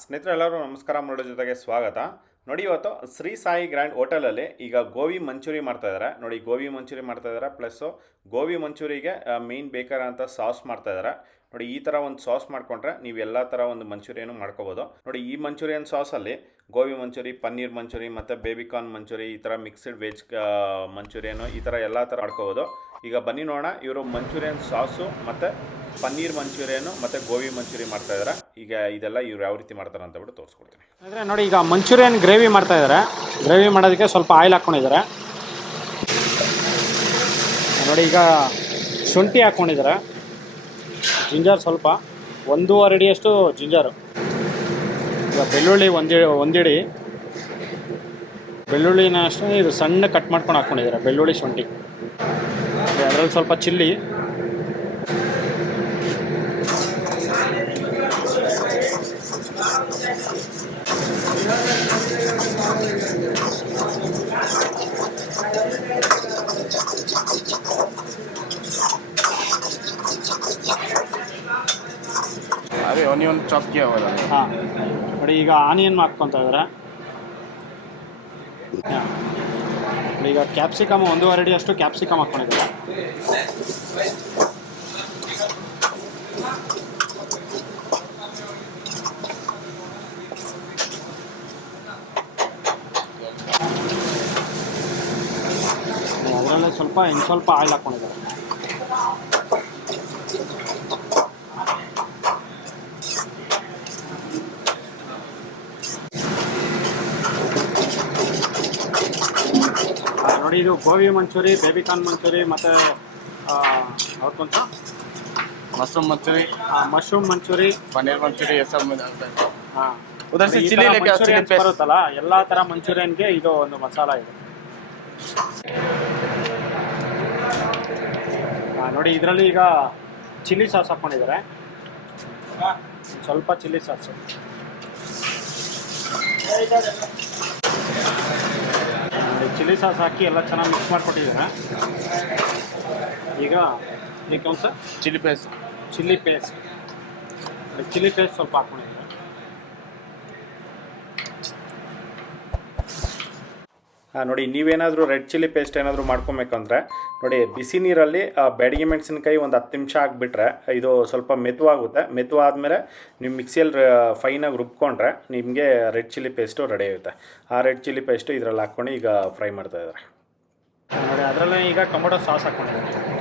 ಸ್ನೇಹಿತರೆ ಎಲ್ಲರೂ ನಮಸ್ಕಾರ ಮಾಡೋದ್ರ ಜೊತೆಗೆ ಸ್ವಾಗತ. ನೋಡಿ, ಇವತ್ತು ಶ್ರೀ ಸಾಯಿ ಗ್ರ್ಯಾಂಡ್ ಹೋಟೆಲಲ್ಲಿ ಈಗ ಗೋಬಿ ಮಂಚೂರಿ ಮಾಡ್ತಾಯಿದ್ದಾರೆ. ನೋಡಿ, ಗೋಬಿ ಮಂಚೂರಿ ಮಾಡ್ತಾಯಿದ್ದಾರೆ, ಪ್ಲಸ್ಸು ಗೋಬಿ ಮಂಚೂರಿಗೆ ಮೇಯ್ನ್ ಬೇಕಾದಂಥ ಸಾಸ್ ಮಾಡ್ತಾಯಿದ್ದಾರೆ. ನೋಡಿ, ಈ ಥರ ಒಂದು ಸಾಸ್ ಮಾಡಿಕೊಂಡ್ರೆ ನೀವು ಎಲ್ಲ ಥರ ಒಂದು ಮಂಚೂರಿಯನ್ನು ಮಾಡ್ಕೋಬೋದು. ನೋಡಿ, ಈ ಮಂಚೂರಿಯನ್ ಸಾಸಲ್ಲಿ ಗೋಬಿ ಮಂಚೂರಿ, ಪನ್ನೀರ್ ಮಂಚೂರಿ ಮತ್ತು ಬೇಬಿಕಾರ್ನ್ ಮಂಚೂರಿ, ಈ ಥರ ಮಿಕ್ಸ್ಡ್ ವೆಜ್ ಮಂಚೂರಿಯನ್ನು ಈ ಥರ ಎಲ್ಲ ಥರ ಮಾಡ್ಕೋಬೋದು. ಈಗ ಬನ್ನಿ ನೋಡೋಣ, ಇವರು ಮಂಚೂರಿಯನ್ ಸಾಸು ಮತ್ತು ಪನ್ನೀರ್ ಮಂಚೂರಿಯನ್ನು ಮತ್ತು ಗೋಬಿ ಮಂಚೂರಿ ಮಾಡ್ತಾಯಿದ್ದಾರೆ. ಈಗ ಇದೆಲ್ಲ ಇವ್ರು ಯಾವ ರೀತಿ ಮಾಡ್ತಾರೆ ಅಂತ ಬಿಟ್ಟು ತೋರಿಸ್ಕೊಡ್ತೀನಿ. ಅಂದರೆ ನೋಡಿ, ಈಗ ಮಂಚೂರಿಯನ್ ಗ್ರೇವಿ ಮಾಡ್ತಾಯಿದ್ದಾರೆ. ಗ್ರೇವಿ ಮಾಡೋದಕ್ಕೆ ಸ್ವಲ್ಪ ಆಯಿಲ್ ಹಾಕ್ಕೊಂಡಿದ್ದಾರೆ. ನೋಡಿ, ಈಗ ಶುಂಠಿ ಹಾಕ್ಕೊಂಡಿದ್ದಾರೆ, ಜಿಂಜರ್ ಸ್ವಲ್ಪ 1.5 ಅಡಿಯಷ್ಟು ಜಿಂಜರು, ಈಗ ಬೆಳ್ಳುಳ್ಳಿ ಒಂದಿಡಿ ಬೆಳ್ಳುಳ್ಳಿನ ಅಷ್ಟು ಇದು ಸಣ್ಣ ಕಟ್ ಮಾಡ್ಕೊಂಡು ಹಾಕ್ಕೊಂಡಿದ್ದಾರೆ. ಬೆಳ್ಳುಳ್ಳಿ ಶುಂಠಿ, ಅದರಲ್ಲಿ ಸ್ವಲ್ಪ ಚಿಲ್ಲಿ, अरे ऑनियन चॉप किया हुआ है। ಹಾಂ ನೋಡಿ, ಈಗ ಆನಿಯನ್ ಹಾಕ್ಕೊತಾ ಇದ್ದಾರೆ. ನೋಡಿ, ಈಗ ಕ್ಯಾಪ್ಸಿಕಮ್ 1.5 ಅಡಿಯಷ್ಟು ಕ್ಯಾಪ್ಸಿಕಮ್ ಹಾಕ್ಕೊಂಡಿದ್ದಾರೆ. ಅದರಲ್ಲೇ ಸ್ವಲ್ಪ ಆಯಿಲ್ ಹಾಕ್ಕೊಂಡಿದ್ದಾರೆ. ನೋಡಿ, ಇದು ಗೋಬಿ ಮಂಚೂರಿ, ಬೇಬಿಕಾರ್ನ್ ಮಂಚೂರಿ ಮತ್ತು ಅವ್ರಕೊಂತ ಮಶ್ರೂಮ್ ಮಂಚೂರಿ, पनीर मंचूरी ये सब में डालता है। ಹಾಂ, उधर से चिली लेके आओ, चिली पेस्ट ಬರುತ್ತಲ್ಲ, ಎಲ್ಲ ಥರ ಮಂಚೂರಿಯನ್ಗೆ ಇದು ಒಂದು ಮಸಾಲ ಇದೆ. ನೋಡಿ, ಇದರಲ್ಲಿ ಈಗ ಚಿಲ್ಲಿ ಸಾಸ್ ಹಾಕ್ಕೊಂಡಿದ್ದಾರೆ, ಸ್ವಲ್ಪ ಚಿಲ್ಲಿ ಸಾಸು. ಚಿಲ್ಲಿ ಸಾಸ್ ಹಾಕಿ ಎಲ್ಲ ಚೆನ್ನಾಗಿ ಮಿಕ್ಸ್ ಮಾಡಿಕೊಟ್ಟಿದ್ದಾರೆ. ಈಗ ಇದಕ್ಕೆ ಒಂದು चिली पेस्ट ಚಿಲ್ಲಿ ಪೇಸ್ಟ್ ಸ್ವಲ್ಪ ಹಾಕ್ಕೊಂಡಿದ್ದಾರೆ. ನೋಡಿ, ನೀವೇನಾದರೂ ರೆಡ್ ಚಿಲ್ಲಿ ಪೇಸ್ಟ್ ಏನಾದರೂ ಮಾಡ್ಕೊಬೇಕಂದ್ರೆ ನೋಡಿ, ಬಿಸಿ ನೀರಲ್ಲಿ ಬ್ಯಾಡಗಿ ಮೆಣಸಿನ್ಕಾಯಿ ಒಂದು 10 ನಿಮಿಷ ಹಾಕ್ಬಿಟ್ರೆ ಇದು ಸ್ವಲ್ಪ ಮೆತ್ತವಾಗುತ್ತೆ. ಮೆತ್ತವಾದ್ಮೇಲೆ ನೀವು ಮಿಕ್ಸಿಯಲ್ಲಿ ಫೈನಾಗಿ ರುಬ್ಕೊಂಡ್ರೆ ನಿಮಗೆ ರೆಡ್ ಚಿಲ್ಲಿ ಪೇಸ್ಟು ರೆಡಿ ಆಗುತ್ತೆ. ಆ ರೆಡ್ ಚಿಲ್ಲಿ ಪೇಸ್ಟು ಇದರಲ್ಲಿ ಹಾಕ್ಕೊಂಡು ಈಗ ಫ್ರೈ ಮಾಡ್ತಾಯಿದ್ದಾರೆ. ನೋಡಿ, ಅದರಲ್ಲೇ ಈಗ ಟೊಮೊಟೊ ಸಾಸ್ ಹಾಕ್ಕೊಂಡಿದ್ದಾರೆ.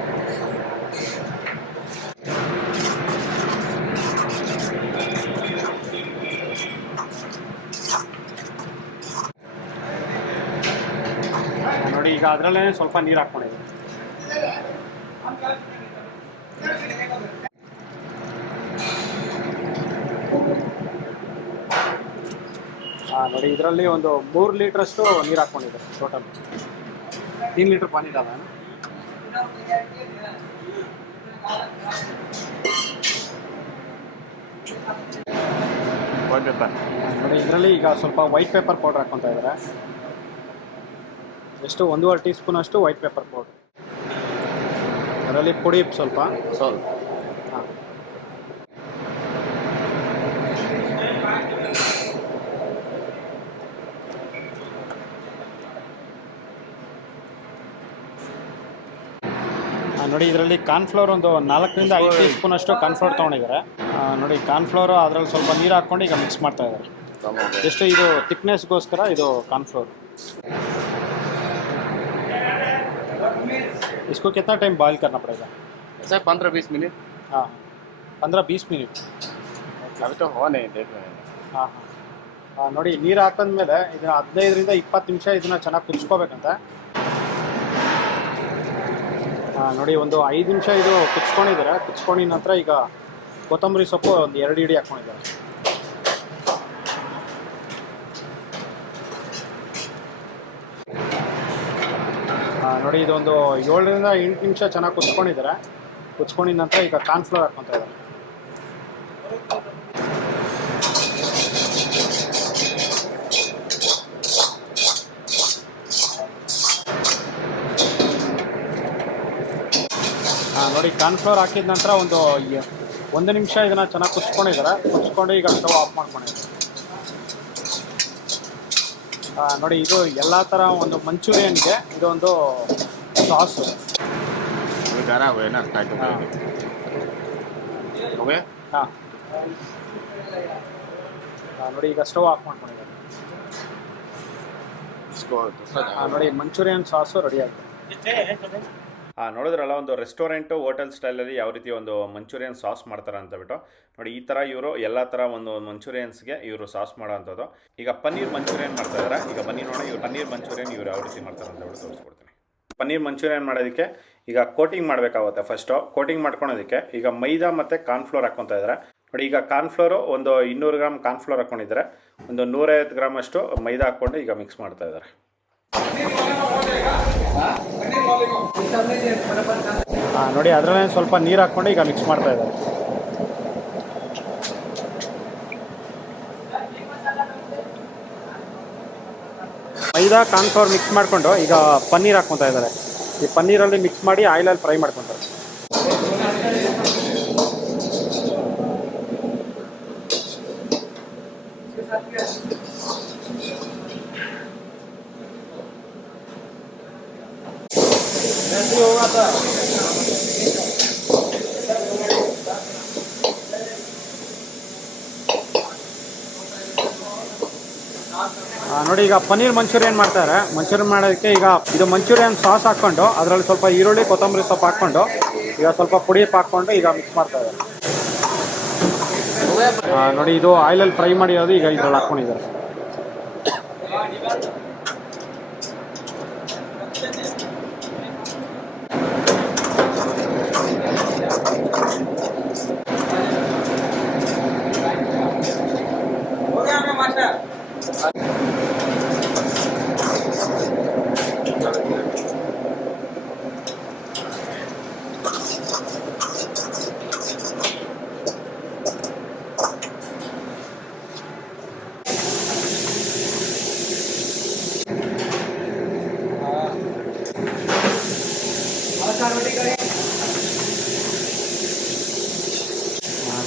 ನೋಡಿ, ಈಗ ಅದರಲ್ಲೇ ಸ್ವಲ್ಪ ನೀರು ಹಾಕ್ಕೊಂಡಿದ್ದಾರೆ. ನೋಡಿ, ಇದರಲ್ಲಿ ಒಂದು 3 ಲೀಟ್ರಷ್ಟು ನೀರು ಹಾಕ್ಕೊಂಡಿದ್ದಾರೆ. ಟೋಟಲ್ 3 ಲೀಟ್ರ್ ಪಾನಿ ಇದ್ದಾವೆ. ನೋಡಿ, ಇದರಲ್ಲಿ ಈಗ ಸ್ವಲ್ಪ ವೈಟ್ ಪೇಪರ್ ಪೌಡರ್ ಹಾಕ್ಕೊತಾ ಇದ್ದಾರೆ. ಎಷ್ಟು 1.5 ಟೀ ಸ್ಪೂನ್ ಅಷ್ಟು ವೈಟ್ ಪೇಪರ್ ಪೌಡರ್. ಅದರಲ್ಲಿ ಪುಡಿ ಸ್ವಲ್ಪ ಸಾಲ್ಟ್. ಹಾಂ, ನೋಡಿ, ಇದರಲ್ಲಿ ಕಾರ್ನ್ಫ್ಲೋರ್ ಒಂದು 4ರಿಂದ 5 ಟೀ ಸ್ಪೂನ್ ಅಷ್ಟು ಕಾರ್ನ್ಫ್ಲೋರ್ ತೊಗೊಂಡಿದ್ದಾರೆ. ನೋಡಿ, ಕಾರ್ನ್ಫ್ಲೋರು ಅದರಲ್ಲಿ ಸ್ವಲ್ಪ ನೀರು ಹಾಕ್ಕೊಂಡು ಈಗ ಮಿಕ್ಸ್ ಮಾಡ್ತಾ ಇದ್ದಾರೆ. ಎಷ್ಟು ಇದು ಥಿಕ್ನೆಸ್ಗೋಸ್ಕರ ಇದು ಕಾರ್ನ್ಫ್ಲೋರ್. इसको कितना टाइम बॉईल करना पड़ेगा? Sir 15-20 minute. हाँ, 15-20 मिनट अभी तो हो नहीं, देख रहे हैं। ಹಾಂ ಹಾಂ ನೋಡಿ, ನೀರು ಹಾಕಿದ್ಮೇಲೆ ಇದನ್ನ 15ರಿಂದ 20 ನಿಮಿಷ ಇದನ್ನ ಚೆನ್ನಾಗಿ ಕುದಿಸ್ಕೋಬೇಕಂತ. ನೋಡಿ, ಒಂದು 5 ನಿಮಿಷ ಇದು ಕುದಿಸ್ಕೊಂಡಿದ್ದಾರೆ. ಕುದಿಸ್ಕೊಂಡಿದ ನಂತರ ಈಗ ಕೊತ್ತಂಬರಿ ಸೊಪ್ಪು ಒಂದು 2 ಹಿಡಿ ಹಾಕ್ಕೊಂಡಿದ್ದಾರೆ. ನೋಡಿ, ಇದೊಂದು 7ರಿಂದ 8 ನಿಮಿಷ ಚೆನ್ನಾಗಿ ಕುದಿಸ್ಕೊಂಡಿದ್ದಾರೆ. ಕುದಿಸ್ಕೊಂಡಿದ ನಂತರ ಈಗ ಕಾರ್ನ್ಫ್ಲೋರ್ ಹಾಕ್ಕೊತಾ ಇದ್ದಾರೆ. ನೋಡಿ, ಕಾರ್ನ್ಫ್ಲೋರ್ ಹಾಕಿದ ನಂತರ ಒಂದು 1 ನಿಮಿಷ ಇದನ್ನು ಚೆನ್ನಾಗಿ ಕುದಿಸ್ಕೊಂಡಿದ್ದಾರೆ. ಕುದಿಸ್ಕೊಂಡು ಈಗ ಸ್ಟವ್ ಆಫ್ ಮಾಡ್ಕೊಂಡಿದ್ದಾರೆ. ನೋಡಿ ಇದು ಎಲ್ಲ ಥರ ಒಂದು ಮಂಚೂರಿಯನ್ಗೆ ಇದೊಂದು ಸಾಸು. अभी गाना हुआ है ना फ्राई तो हाँ। हो गया ಹಾಂ ನೋಡಿ ಈಗ ಸ್ಟವ್ ಆಫ್ ಮಾಡ್ಕೊಂಡಿದ್ದಾರೆ. इसको दूसरा ನೋಡಿ ಮಂಚೂರಿಯನ್ ಸಾಸು ರೆಡಿ ಆಗಿದೆ. ನೋಡಿದ್ರಲ್ಲ, ಒಂದು ರೆಸ್ಟೋರೆಂಟು ಹೋಟೆಲ್ ಸ್ಟೈಲಲ್ಲಿ ಯಾವ ರೀತಿ ಒಂದು ಮಂಚೂರಿಯನ್ ಸಾಸ್ ಮಾಡ್ತಾರೆ ಅಂತ ಬಿಟ್ಟು ನೋಡಿ, ಈ ಥರ ಇವರು ಎಲ್ಲ ಥರ ಒಂದು ಮಂಚೂರಿಯನ್ಸ್ಗೆ ಇವರು ಸಾಸ್ ಮಾಡೋ ಅಂಥದ್ದು. ಈಗ ಪನ್ನೀರ್ ಮಂಚೂರಿಯನ್ ಮಾಡ್ತಾ ಇದ್ದಾರೆ. ಈಗ ಬನ್ನಿ ನೋಡೋಣ ಇವ್ರು ಪನ್ನೀರ್ ಮಂಚೂರಿಯನ್ ಇವ್ರು ಯಾವ ರೀತಿ ಮಾಡ್ತಾರೆ ಅಂತ ಬಿಟ್ಟು ತೋರಿಸ್ಕೊಡ್ತೀನಿ. ಪನ್ನೀರ್ ಮಂಚೂರಿಯನ್ ಮಾಡೋದಕ್ಕೆ ಈಗ ಕೋಟಿಂಗ್ ಮಾಡಬೇಕಾಗುತ್ತೆ. ಫಸ್ಟು ಕೋಟಿಂಗ್ ಮಾಡ್ಕೊಳೋದಕ್ಕೆ ಈಗ ಮೈದಾ ಮತ್ತು ಕಾರ್ನ್ಫ್ಲೋರ್ ಹಾಕ್ಕೊತಾ ಇದ್ದಾರೆ. ನೋಡಿ, ಈಗ ಕಾರ್ನ್ಫ್ಲೋರು ಒಂದು 200 ಗ್ರಾಮ್ ಕಾರ್ನ್ಫ್ಲೋರ್ ಹಾಕ್ಕೊಂಡಿದ್ದಾರೆ. ಒಂದು 150 ಗ್ರಾಮ್ ಅಷ್ಟು ಮೈದಾ ಹಾಕ್ಕೊಂಡು ಈಗ ಮಿಕ್ಸ್ ಮಾಡ್ತಾ ಇದ್ದಾರೆ. ನೋಡಿ ಅದರಲ್ಲೇ ಸ್ವಲ್ಪ ನೀರು ಹಾಕ್ಕೊಂಡು ಈಗ ಮಿಕ್ಸ್ ಮಾಡ್ತಾ ಇದ್ದಾರೆ. ಮೈದಾ ಕಾರ್ನ್ಫ್ಲೋರ್ ಮಿಕ್ಸ್ ಮಾಡಿಕೊಂಡು ಈಗ ಪನ್ನೀರ್ ಹಾಕ್ಕೊತಾ ಇದ್ದಾರೆ. ಈ ಪನ್ನೀರಲ್ಲಿ ಮಿಕ್ಸ್ ಮಾಡಿ ಆಯಿಲಲ್ಲಿ ಫ್ರೈ ಮಾಡ್ಕೊತಾರೆ. ನೋಡಿ ಈಗ ಪನ್ನೀರ್ ಮಂಚೂರಿಯನ್ ಮಾಡ್ತಾರೆ. ಮಂಚೂರಿಯನ್ ಮಾಡೋದಕ್ಕೆ ಈಗ ಇದು ಮಂಚೂರಿಯನ್ ಸಾಸ್ ಹಾಕ್ಕೊಂಡು ಅದರಲ್ಲಿ ಸ್ವಲ್ಪ ಈರುಳ್ಳಿ ಕೊತ್ತಂಬರಿ ಸೊಪ್ಪು ಹಾಕ್ಕೊಂಡು ಈಗ ಸ್ವಲ್ಪ ಪುಡಿ ಹಾಕ್ಕೊಂಡು ಈಗ ಮಿಕ್ಸ್ ಮಾಡ್ತಾ ಇದ್ದಾರೆ. ನೋಡಿ ಇದು ಆಯಿಲಲ್ಲಿ ಫ್ರೈ ಮಾಡಿರೋದು ಈಗ ಇದ್ರಲ್ಲಿ ಹಾಕ್ಕೊಂಡಿದ್ದಾರೆ.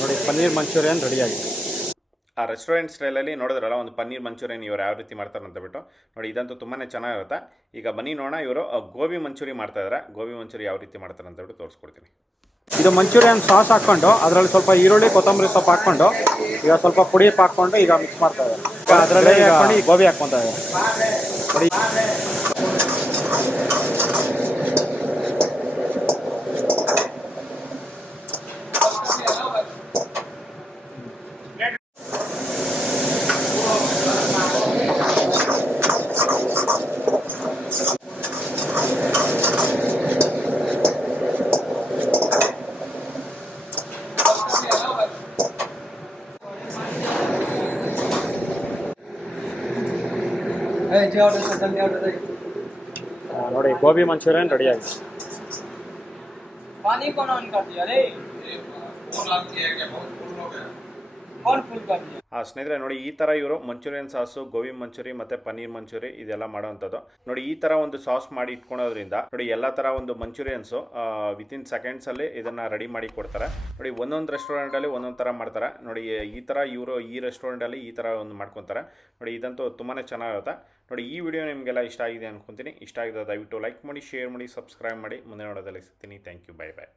ನೋಡಿ ಪನ್ನೀರ್ ಮಂಚೂರಿಯನ್ ರೆಡಿಯಾಗಿದೆ. ಆ ರೆಸ್ಟೋರೆಂಟ್ ಸ್ಟೈಲಲ್ಲಿ ನೋಡಿದ್ರಲ್ಲ, ಒಂದು ಪನ್ನೀರ್ ಮಂಚೂರಿಯನ್ ಇವರು ಯಾವ ರೀತಿ ಮಾಡ್ತಾರೆ ಅಂತ ಬಿಟ್ಟು ನೋಡಿ, ಇದಂತೂ ತುಂಬಾ ಚೆನ್ನಾಗಿರುತ್ತೆ. ಈಗ ಬನ್ನಿ ನೋಡೋಣ ಇವರು ಗೋಬಿ ಮಂಚೂರಿ ಮಾಡ್ತಾ ಇದ್ದಾರೆ. ಗೋಬಿ ಮಂಚೂರಿ ಯಾವ ರೀತಿ ಮಾಡ್ತಾರೆ ಅಂತ ಬಿಟ್ಟು ತೋರಿಸ್ಕೊಡ್ತೀನಿ. ಇದು ಮಂಚೂರಿಯನ್ ಸಾಸ್ ಹಾಕ್ಕೊಂಡು ಅದರಲ್ಲಿ ಸ್ವಲ್ಪ ಈರುಳ್ಳಿ ಕೊತ್ತಂಬರಿ ಸೊಪ್ಪು ಹಾಕ್ಕೊಂಡು ಈಗ ಸ್ವಲ್ಪ ಪುಡಿ ಹಾಕ್ಕೊಂಡು ಈಗ ಮಿಕ್ಸ್ ಮಾಡ್ತಾ ಇದ್ದಾರೆ. ಅದರಲ್ಲೇ ಹಾಕೊಂಡು ಈ ಗೋಬಿ ಹಾಕ್ಕೊತಾ ಇದ್ದಾರೆ. ನೋಡಿ ನೋಡಿ ಗೋಬಿ ಮಂಚೂರಿಯನ್ ರೆಡಿಯಾಗಿದೆ. पानी कौन ऑन कर दिया रे? कौन फुल कर दिया? ಸ್ನೇಹಿತರೆ ನೋಡಿ, ಈ ಥರ ಇವರು ಮಂಚೂರಿಯನ್ ಸಾಸು, ಗೋಬಿ ಮಂಚೂರಿ ಮತ್ತು ಪನ್ನೀರ್ ಮಂಚೂರಿ ಇದೆಲ್ಲ ಮಾಡೋವಂಥದ್ದು. ನೋಡಿ, ಈ ಥರ ಒಂದು ಸಾಸ್ ಮಾಡಿ ಇಟ್ಕೊಳೋದ್ರಿಂದ ನೋಡಿ ಎಲ್ಲ ಥರ ಒಂದು ಮಂಚೂರಿಯನ್ಸು ವಿತಿನ್ ಸೆಕೆಂಡ್ಸಲ್ಲಿ ಇದನ್ನು ರೆಡಿ ಮಾಡಿ ಕೊಡ್ತಾರೆ. ನೋಡಿ, ಒಂದೊಂದು ರೆಸ್ಟೋರೆಂಟಲ್ಲಿ ಒಂದೊಂದು ಥರ ಮಾಡ್ತಾರೆ. ನೋಡಿ, ಈ ಥರ ಇವರು ಈ ರೆಸ್ಟೋರೆಂಟಲ್ಲಿ ಈ ಥರ ಒಂದು ಮಾಡ್ಕೊತಾರೆ. ನೋಡಿ, ಇದಂತೂ ತುಂಬಾ ಚೆನ್ನಾಗಿರುತ್ತೆ. ನೋಡಿ, ಈ ವಿಡಿಯೋ ನಿಮಗೆಲ್ಲ ಇಷ್ಟ ಆಗಿದೆ ಅನ್ಕೊತೀನಿ. ಇಷ್ಟ ಆಗಿದೆ ದಯವಿಟ್ಟು ಲೈಕ್ ಮಾಡಿ, ಶೇರ್ ಮಾಡಿ, ಸಬ್ಸ್ಕ್ರೈಬ್ ಮಾಡಿ. ಮುಂದೆ ನೋಡೋದಲ್ಲಿ ಸಿಗ್ತೀನಿ. Thank you. Bye bye.